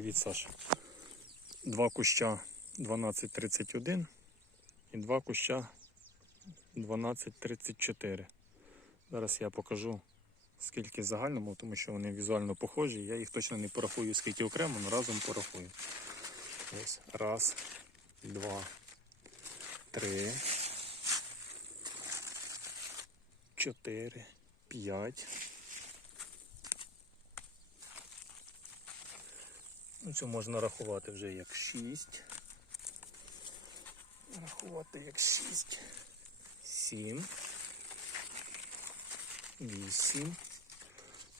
Привіт, Саш. Два куща 1231 і два куща 1234. Зараз я покажу скільки загальному, тому що вони візуально похожі. Я їх точно не порахую, скільки окремо, але разом порахую. Ось. Раз, два, три, чотири, п'ять. Ну, це можна рахувати вже як 6. Рахувати як 6. 7. 8.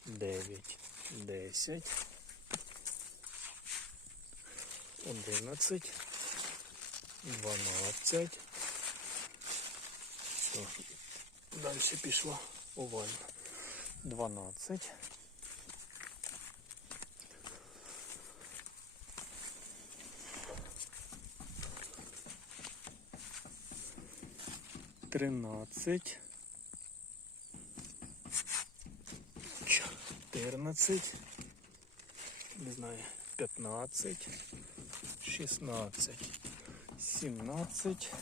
9. 10. 11. 12. Все. Далі пішло овально. 12. Тринадцать, чотирнадцять, не знаю, п'ятнадцять, шістнадцять, сімнадцять,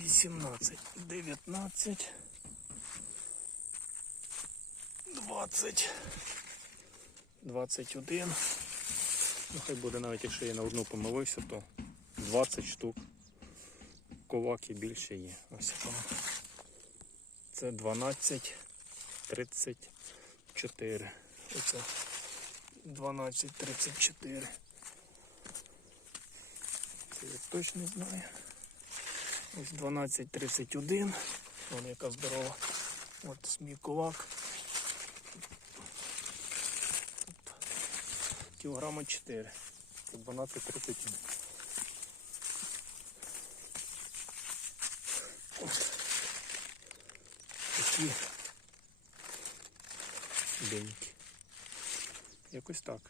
вісімнадцять, дев'ятнадцять, двадцять, двадцять один. Ну, хай буде навіть якщо я на одну помилився, то 20 штук коваки більше є. Ось там. Це 12, 34. Оце 12, 34. Це я точно знаю. Ось 12, 31. Вона яка здорова. От мій ковак. Кілограма 4. Це 12, 31. Такі деньки. Якось так.